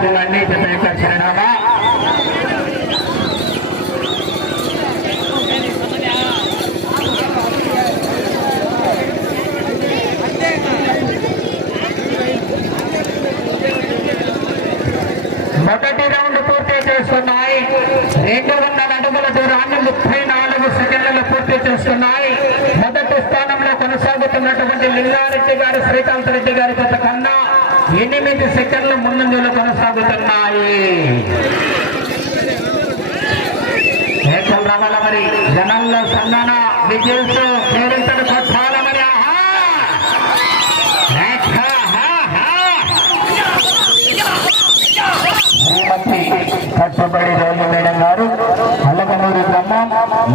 చూడండి జత యొక్క చిరునామా మొదటి రౌండ్ పూర్తి చేస్తున్నాయి. రెండు వందల అడుగుల దూరాన్ని ముప్పై నాలుగు సెకండ్లలో పూర్తి చేస్తున్నాయి. మొదటి స్థానంలో కొనసాగుతున్నటువంటి లింగారెడ్డి గారు శ్రీకాంత్ రెడ్డి గారి గత కన్నా ఎనిమిది సెకండ్లు ముందంజలో కొనసాగుతున్నాయి. ఏకం రమల మరి జనంలో సన్నన విజయస్ పేరింతలు కొట్టాల మరి కట్టుబడి రోడ్డు మేడం గారు అల్లకనూరు గ్రామం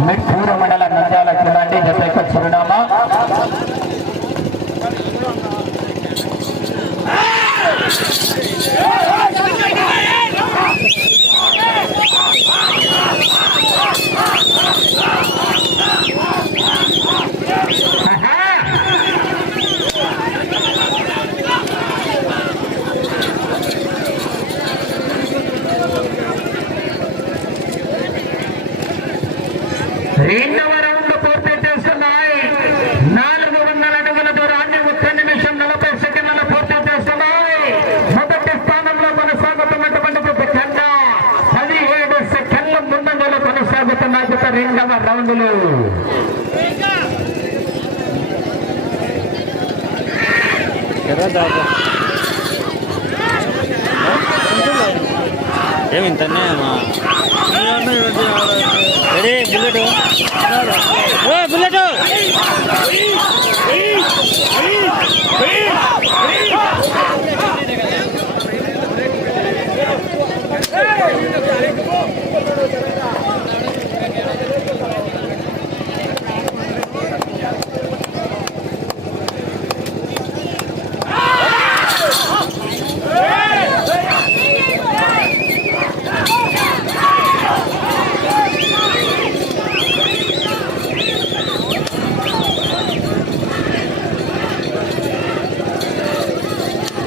మిర్పూర మండల నంద్యాల జిల్లాంటి జత యొక్క చిరునామా ఆహా! రెండవ రౌండ్ పూర్తి చేస్తున్నాయి నాలుగు వందల అడుగుల దూరాన్ని ఒక్క నిమిషం నలభై సెకండ్ల పూర్తి చేస్తున్నాయి మొదటి స్థానంలో కొనసాగుతున్నటువంటి జత కన్నా పదిహేడు సెకండ్ల ముందంజలో కొనసాగుతున్న జత రెండవ రౌండ్లు ఏమి తన్నే రెడీ బుల్లెట్? ఓ బుల్లెట్!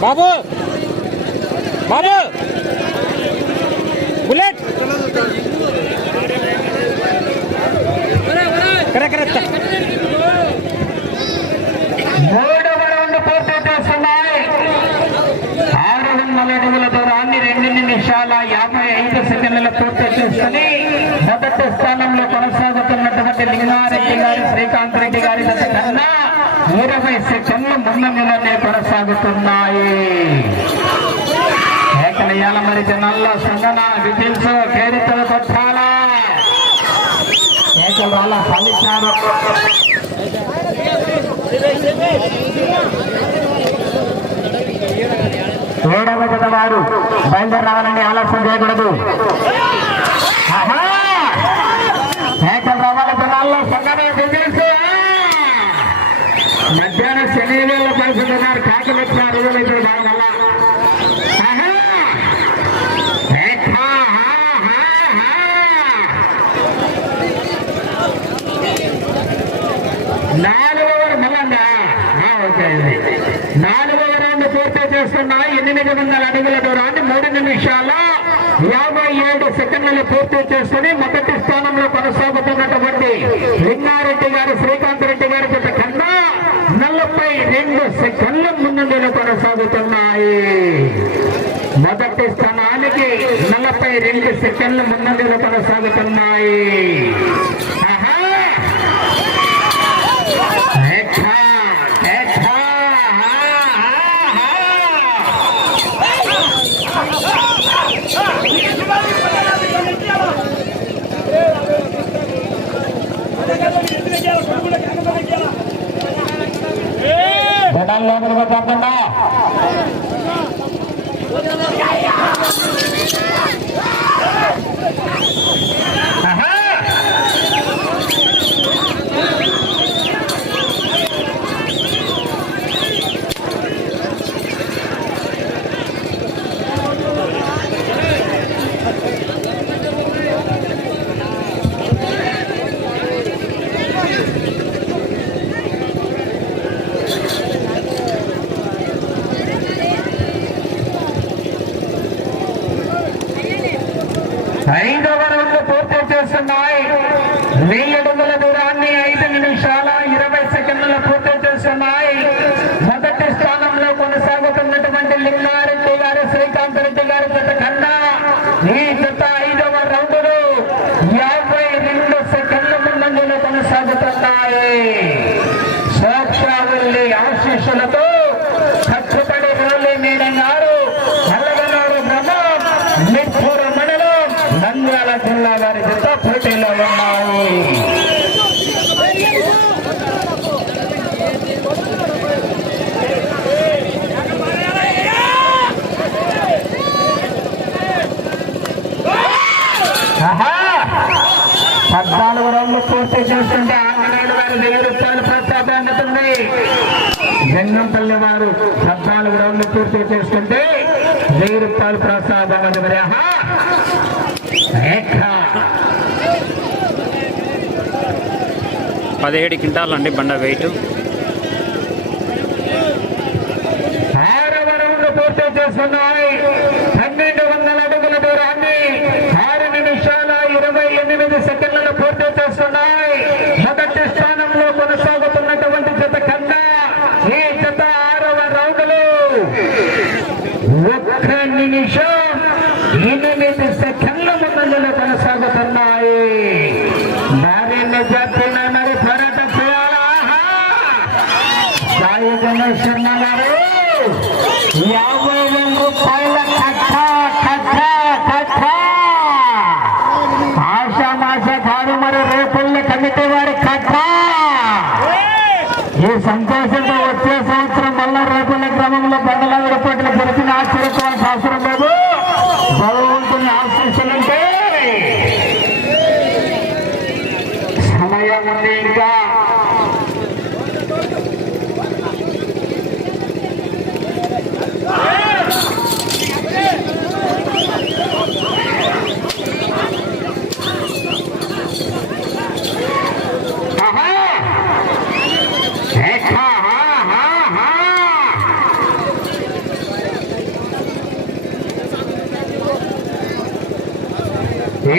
బాబు బాబు బుల్లెట్ కరెక్ట్ కరెక్ట్ మూడవ రౌండ్ పూర్తి చేస్తున్నాయి ఆరు వందల అడుగుల దూరాన్ని రెండు నిమిషాల యాభై ఐదు సెకండ్ల పూర్తి చేసుకుని మొదటి స్థానంలో కొనసాగుతున్నటువంటి లింగారెడ్డి గారి శ్రీకాంత్ రెడ్డి గారి కన్నా ఇరవై సెకండ్లు ముందంజలోనే కొనసాగుతున్నాయి. ఏకలయాల మరి జనాల్లో సంగన విజిల్స్ కేరితలు కొట్టాలా? ఏకలు ఫలితాలు. ఏడవ జత వారు బయలుదేరి రావాలని ఆలస్యం చేయకూడదు మధ్యాహ్నం శని వేళ పరిస్థితున్నారు కాకలు వచ్చినారు రోజులైతే బాగా ఆహా! ఏక, హా, హా, హా. నాలుగవ మళ్ళా ఓకే అండి నాలుగవ రౌండ్ చేస్తున్నాయి ఎనిమిది వందల అడుగుల దూరాన్ని మూడు నిమిషాల యాభై ఏడు సెకండ్లు పూర్తి చేసుకుని మొదటి స్థానంలో కొనసాగుతున్నటువంటి లింగారెడ్డి గారు శ్రీకాంత్ రెడ్డి గారి జత కన్నా నలభై రెండు సెకండ్ల ముందు కొనసాగుతున్నాయి. మొదటి స్థానానికి నలభై రెండు సెకండ్ల ముందు కొనసాగుతున్నాయి ఆహా ఏకా, ఏకా, హా, హా, హా. జనాలు లోపలికి తప్పకుండా ఆహా వెయ్యి అడుగుల దూరాన్ని ఐదు నిమిషాల ఇరవై సెకండ్ల పూర్తి చేస్తున్నాయి మొదటి స్థానంలో కొనసాగుతున్నటువంటి లింగారెడ్డి గారు శ్రీకాంత్ రెడ్డి గారి జత కన్నా ఈ జత ఐదవ రౌండ్లు యాభై రెండు సెకండ్ల ముందంజలో కొనసాగుతున్నాయి సోక్షావల్లి ఆశీస్సులతో కట్టుబడి రోలి మేడం గారు అల్లగనాడు గ్రామం మిర్పూరు మండలం నంద్యాల జిల్లా వారి జత పోటీలో ఉన్నాయి ఆహా! పద్నాలుగు రోజులు పూర్తి చేస్తుంటే ఆంజనేయుడు గారు వెయ్యి రూపాయలు అందుతుంది జంగంపల్లి వారు పద్నాలుగు రోజులు పూర్తి చేసుకుంటే వెయ్యి రూపాయలు ప్రోత్సాహం అందుతుంది. పదిహేడు క్వింటాలు అండి బండ వెయిట్. ఆరవ రౌండ్ పూర్తి చేస్తున్నాయి పన్నెండు వందల అడుగుల దూరాన్ని ఆరు నిమిషాల ఇరవై ఎనిమిది సెకండ్లను పూర్తి చేస్తున్నాయి మొదటి స్థానంలో కొనసాగుతున్నటువంటి జత కన్నా ఈ జత ఆరవ రౌండ్లు ఒక్క నిమిషం ఎనిమిది సెకండ్ల ముందంజలో కొనసాగుతున్నాయి నారాయణ జాతి మరి పోరాటం చేయాలా ఆహా! సాయి గణేష్ అన్న గారు యాభై వేల రూపాయల కట్ట కట్ట కట్ట ఆషామాష మరి రేపు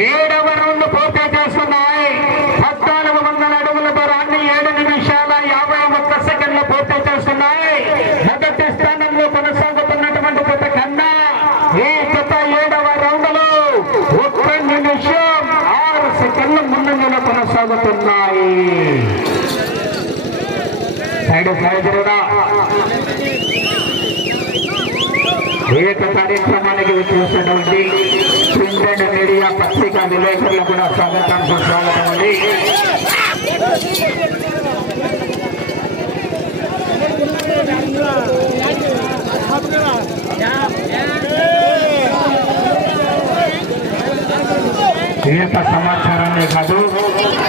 ఏడవ రౌండ్ పూర్తి చేస్తున్నాయి. పద్నాలుగు వందల అడుగుల దూరాన్ని ఏడు నిమిషాల యాభై ఒక్క సెకండ్ల పూర్తి చేస్తున్నాయి. మొదటి స్థానంలో కొనసాగుతున్నటువంటి కొత్త కన్నా ఈ కొత్త ఏడవ రౌండ్లో ఒక్క నిమిషం ఆరు సెకండ్ల ముందంజలో కొనసాగుతున్నాయి. సైడ్ సహజరుడా ఈ యొక్క కార్యక్రమానికి చూసినటువంటి ప్రింట్ అండ్ మీడియా పత్రికా విలేకరులకు కూడా స్వాగతం సుస్వాగతం అండి ఈ యొక్క సమాచారాన్ని కాదు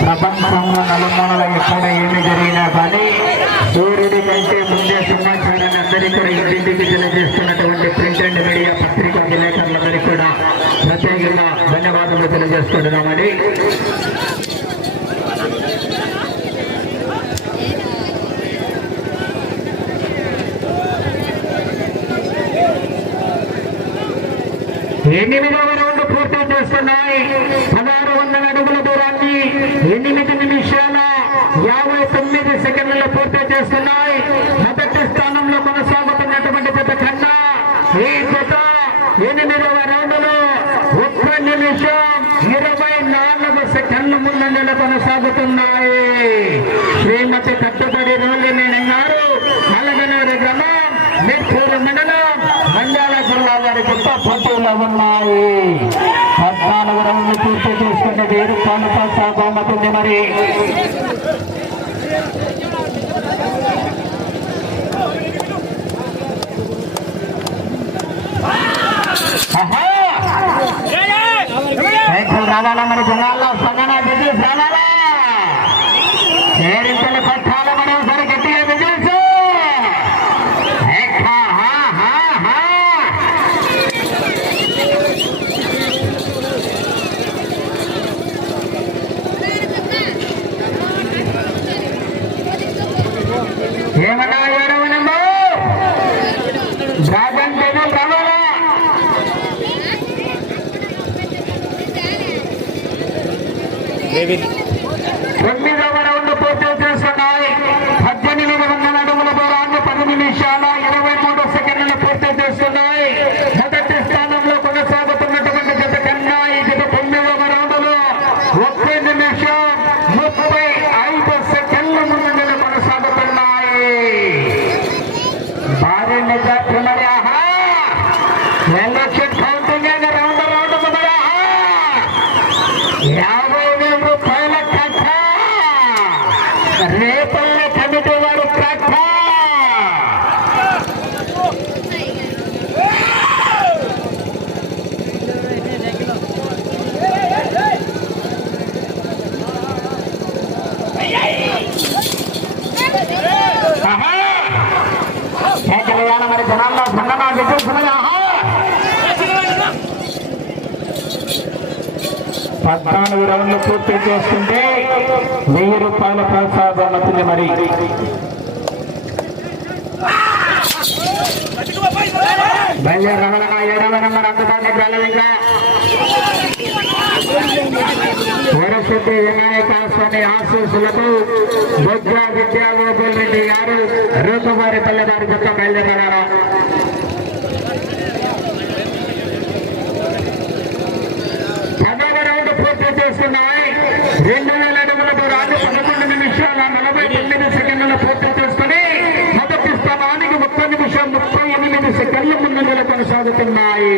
ప్రపంచంలో నలుమూలల ఎక్కడ ఏమి జరిగినా కానీ సూర్యుడి కంటే ముందే సమాచారాన్ని అందరికీ కూడా ఇంటింటికి తెలియజేస్తున్నటువంటి ప్రింట్ అండ్ మీడియా పత్రికా విలేకరులందరికీ కూడా ప్రత్యేకంగా ధన్యవాదాలు తెలియజేస్తున్నామని ఎనిమిదవ రౌండ్ పూర్తి చేస్తున్నాయి. పదహారు వందల అడుగుల దూరాన్ని ఎనిమిది నిమిషాల యాభై తొమ్మిది సెకండ్లలో పూర్తి చేస్తున్నాయి మొదటి స్థానంలో కొనసాగుతున్నటువంటి జత కన్నా ఈ జత ఎనిమిదవ రౌండ్లో ఒక్క నిమిషం ఇరవై నాలుగు సెకండ్ల ముందంజలో కొనసాగుతున్నాయి శ్రీమతి కట్టుబడి రోలి మేడం గారు నల్లగనూరు గ్రామం మిర్పూరు మండలం మండ్యాల జిల్లా వారి గొప్ప పోటీలో ఉన్నాయి పద్నాలుగు రౌండ్లు పూర్తి చేసుకుంటే వెయ్యి రూపాయలు ప్రోత్సాహం మరి. ఆహా! రైతులు రావాలా మన జనాల్లో స్పందన బిజినెస్ రావాలా చేరింతలు పట్టాల మనం సరి గట్టిగా బిజినెస్ హా హా హా హా ఏమన్నా ఏడవ నెంబర్ డ్రాగన్ టేబుల్ రావాలా బేబీ నిమిషం ముప్పై ఐదు సెకండ్ల ముందు కొనసాగుతున్నాయి భారీ మెజార్టీ మరి ఆహా ఎలక్షన్ కౌంటింగ్ అయిన రౌండ్ రౌండ్ మరి ఆహా యాభై వేల రూపాయల కథ రేపల్లె కమిటీ వారి కథ ఆహా కేకలేయాల మరి జనాల్లో బండనా విజయసుమయ ఆహా పద్నాలుగు రౌండ్లు పూర్తి చేస్తుంటే వెయ్యి రూపాయల ప్రోత్సాహం అవుతుంది మరి. బయలుదేరి రమణ ఏడవ నెంబర్ అందుబాటులో వెళ్ళవిగా వరసతి వినాయక స్వామి ఆశీస్సులతో బొజ్జ విద్యాగోపాల్ రెడ్డి గారు రూపవారి పల్లెదారి జత బయలుదేరారా పదవ రౌండ్ పూర్తి చేస్తున్నాయి. రెండు వేల అడుగుల రాజు పదకొండు నిమిషాల నలభై తొమ్మిది సెకండ్లు పూర్తి చేసుకుని మొదటి స్థానానికి ముప్పై నిమిషం ముప్పై ఎనిమిది సెకండ్ల ముందు కొనసాగుతున్నాయి.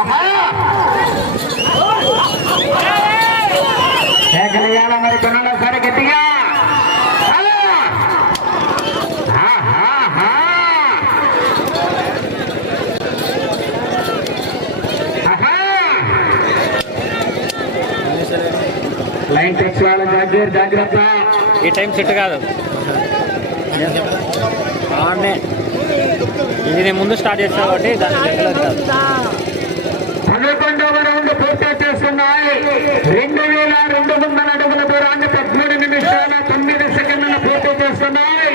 ఆహా! కేకలేయాల మరి కొనాలి సరే గట్టిగా లైన్ టచ్ వాళ్ళ జాగ్రత్త జాగ్రత్త. ఈ టైం సెట్ కాదు. ఆడనే. ఇది నేను ముందు స్టార్ట్ చేస్తా కాబట్టి పదకొండవ రౌండ్ పూర్తి చేస్తున్నాయి. రెండు వేల రెండు వందల అడుగుల దూరాన్ని పదమూడు నిమిషాల తొమ్మిది సెకండ్ల పూర్తి చేస్తున్నాయి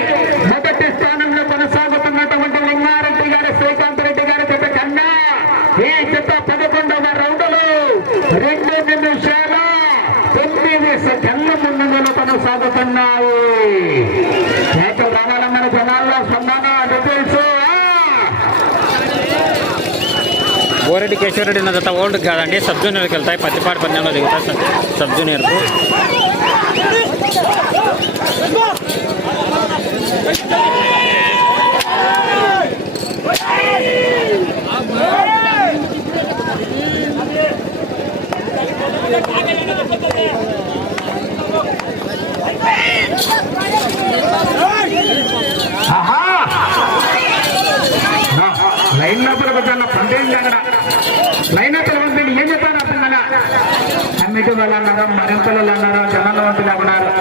మొదటి స్థానంలో కొనసాగుతున్నటువంటి లింగారెడ్డి గారు శ్రీకాంత్ రెడ్డి గారి జత కన్నా ఈ జత పదకొండవ రౌండ్లో రెండు నిమిషాల తొమ్మిది సెకండ్ల ముందులో కొనసాగుతున్నాయి చేతులు రావాలన్న జనాల్లో స్పందన డీటెయిల్స్ బోరెడ్డి కేశవరెడ్డి ఉన్న ఓల్డ్ కాదండి సబ్ జూనియర్కి వెళ్తాయి పత్తిపాటి పందెంలో దిగుతాయి సబ్ జూనియర్కు వాళ్ళు అన్నారు మరింతలు అన్నారు. జనాల వంతులు అన్నారు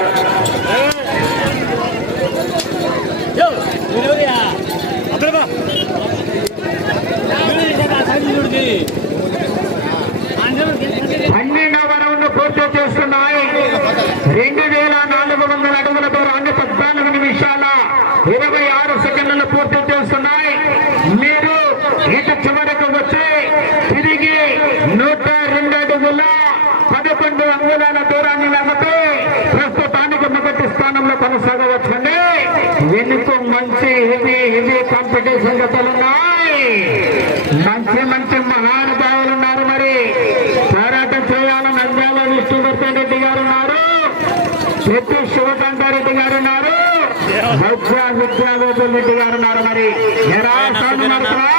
పన్నెండవ రౌండ్ పూర్తి చేస్తున్నాయి. రెండు వేల నాలుగు వందల అడుగుల దూరాన్ని పద్నాలుగు నిమిషాల ఇరవై ఆరు సెకండ్లు పూర్తి చేస్తున్నాయి. మీరు ఇటు చివరకు వచ్చి తిరిగి నూట రెండు అడుగుల పదకొండు అంగుళాల దూరాన్ని లాగితే ప్రస్తుతానికి మొదటి స్థానంలో కొనసాగవచ్చండి వెనుక మంచి హెవీ హెవీ కాంపిటీషన్ జతలున్నాయి మంచి మంచి మహానుభావులు ఉన్నారు మరి. పోరాటం చేయాలని నంద్యాల విష్ణువర్ధన్ రెడ్డి గారు ఉన్నారు. చెట్టు శివకాంతారెడ్డి గారు ఉన్నారు. విద్యా విద్యాగోపాల్ రెడ్డి గారు ఉన్నారు మరి. ఎలా స్వామి నడుపురా?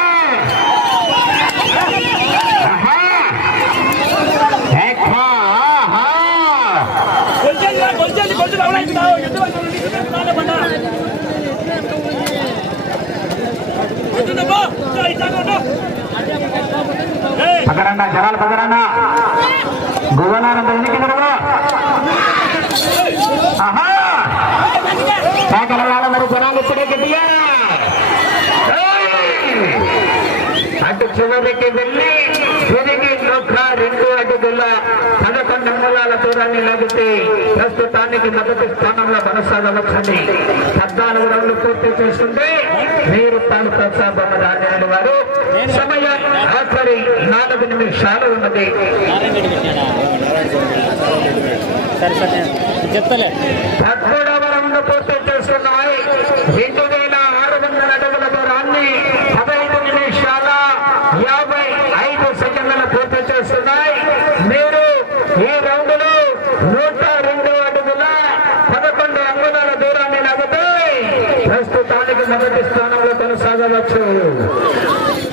ఆహా! జనాలు పకరన్న గువ్వనానంద ఎన్నిక కూడా ఆహా! కేకల వేళ మరి జనాలు ఇప్పుడే గట్టిగా అటు చివరికి వెళ్ళి తిరిగి నూట రెండు అడుగుల పదకొండు మూలాల దూరాన్ని లభితే ప్రస్తుతానికి మొదటి స్థానంలో కొనసాగవచ్చండి పద్నాలుగు రౌండ్లు పూర్తి చేస్తుంటే మీరు తాను ప్రసాద్ రాజేంద్ర వారు సమయం ఆఖరి నాలుగు నిమిషాలు ఉన్నది. చెప్తలే. పదమూడవ రౌండ్ పూర్తి చేస్తున్నాయి రెండు వేల ఆరు వందల అడుగుల దూరాన్ని పదహైదు నిమిషాల యాభై ఐదు సెకండ్ల పూర్తి చేస్తున్నాయి మీరు ఈ రౌండ్లో నూట రెండు అడుగుల పదకొండు అంగుళాల దూరాన్ని లాగుతాయి ప్రస్తుతానికి మొదటి స్థానంలో కొనసాగవచ్చు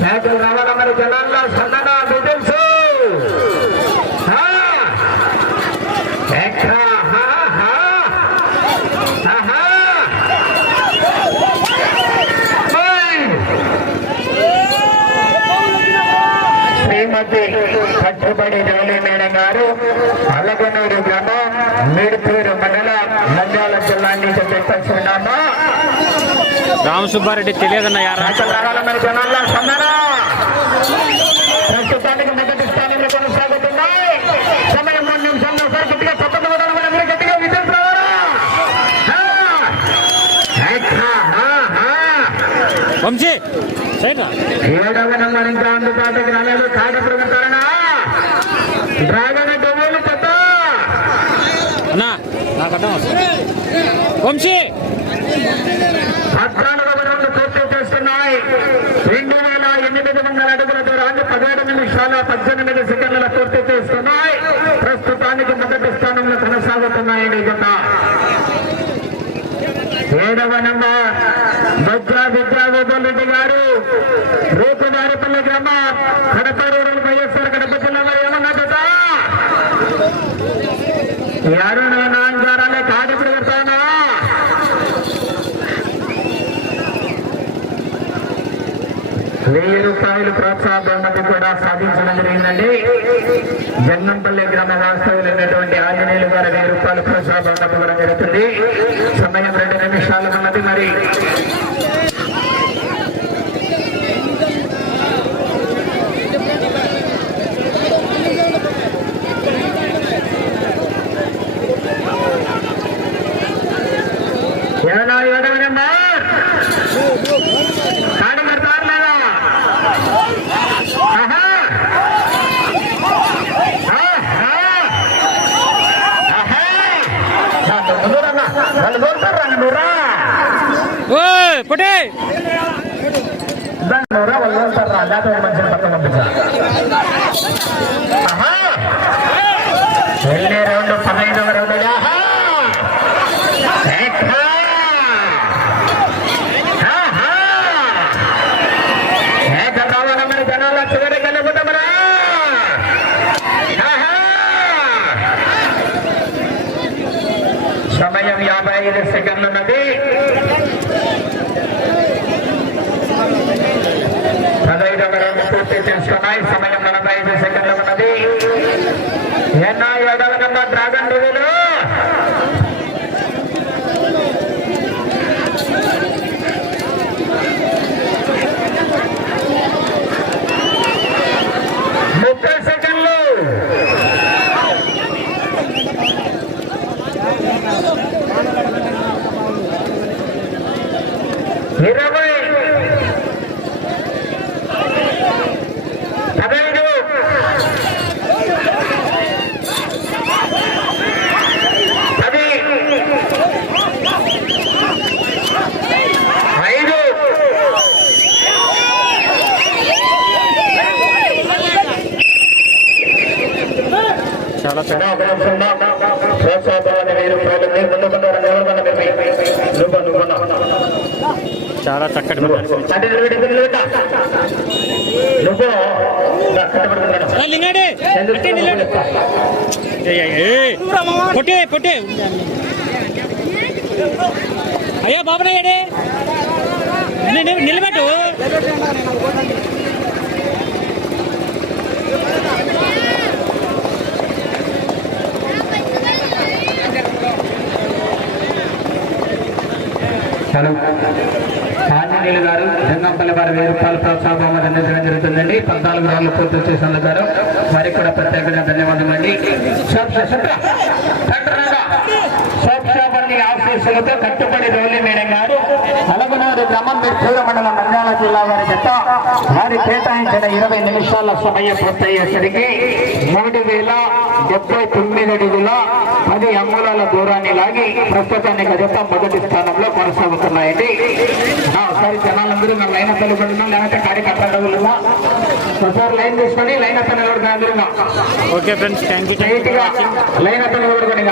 మేకలు రావడం మరి జనాల్లో సన్నగా విజిల్స్ ఆ! ఎక్కడ? హా, హా. ఆహా. ఓయ్. శ్రీమతి కట్టుబడి మేడం గారు అలగనూరు గ్రామం మేడుపూరు మండలం నంద్యాల జిల్లా నుంచి చెప్పేస్తున్నామా రామ సుబ్బారెడ్డి తెలియదన్న యారా. మరి జనాల్లో సన్నరా ప్రస్తుతానికి మొదటి స్థానంలో కొనసాగుతున్నాయి. సమయం మూడు గట్టిగా విజయం. వంశీ. ఏడవ నెంబర్ ఇంకా అందుబాటుకి రాలేదు. నాకు వస్తుంది వంశీ! చేస్తున్నాయి. రెండు వేల ఎనిమిది వందల అడుగుల దూరాన్ని పదిహేడు నిమిషాల పద్దెనిమిది సెకండ్ల పూర్తి చేస్తున్నాయి. ప్రస్తుతానికి మొదటి స్థానంలో కొనసాగుతున్నాయి ఈ జత. ఏడవ నెంబర్ బొజ్జా విద్యాగోపాలరెడ్డి గారు. రూపుదారిపల్లి గ్రామ కడప రూరల్ వైఎస్ఆర్ కడప జిల్లాలో ఏమన్నా జత? ಯಾರು రూపాయలు ప్రోత్సాహ బహుమతి కూడా సాధించడం జరిగిందండి. జన్మంపల్లి గ్రామ వాస్తవులైనటువంటి ఆంజనేయులు గారు వెయ్యి రూపాయలు ప్రోత్సాహ బహుమతి కూడా జరుగుతుంది. ಕುಟೆ ನೂರ ಒಂದೊಂದು ಸಾವಿರ ಅಲ್ಲ ಮಂಜು ఏ, ఏ. పొట్టే పొట్టే అయ్యా బాబునాయుడే నిలబెట్టు హలో ఆంజనేయులు గారు జంగంపల్లి వారి వెయ్యి రూపాయల అందించడం జరుగుతుందండి. పద్నాలుగు రాళ్ళు పూర్తి చేసినందుకు గారు. వారికి కూడా ప్రత్యేకంగా ధన్యవాదం అండి ఆఫీసులతో కట్టుబడి రోలి మేడం గారు. అలగనూరు గ్రామం మిర్పూర మండలం నంద్యాల జిల్లా వారి జత వారి కేటాయించిన ఇరవై నిమిషాల సమయం పూర్తయ్యేసరికి మూడు వేల డెబ్బై తొమ్మిది అడుగుల పది అంగుళాల దూరాన్ని లాగి ప్రస్తుతానికి జత మొదటి స్థానంలో కొనసాగుతున్నాయండి. ఒకసారి జనాలందరూ మేము లైన్ అప్పలు పడుతున్నాం లేకపోతే కార్యకర్తలు ఒకసారి లైన్ తీసుకొని లైన్ అప్ప నిలబడుతున్నా అందరూ okay friends thank you line up నిలబడుకోండి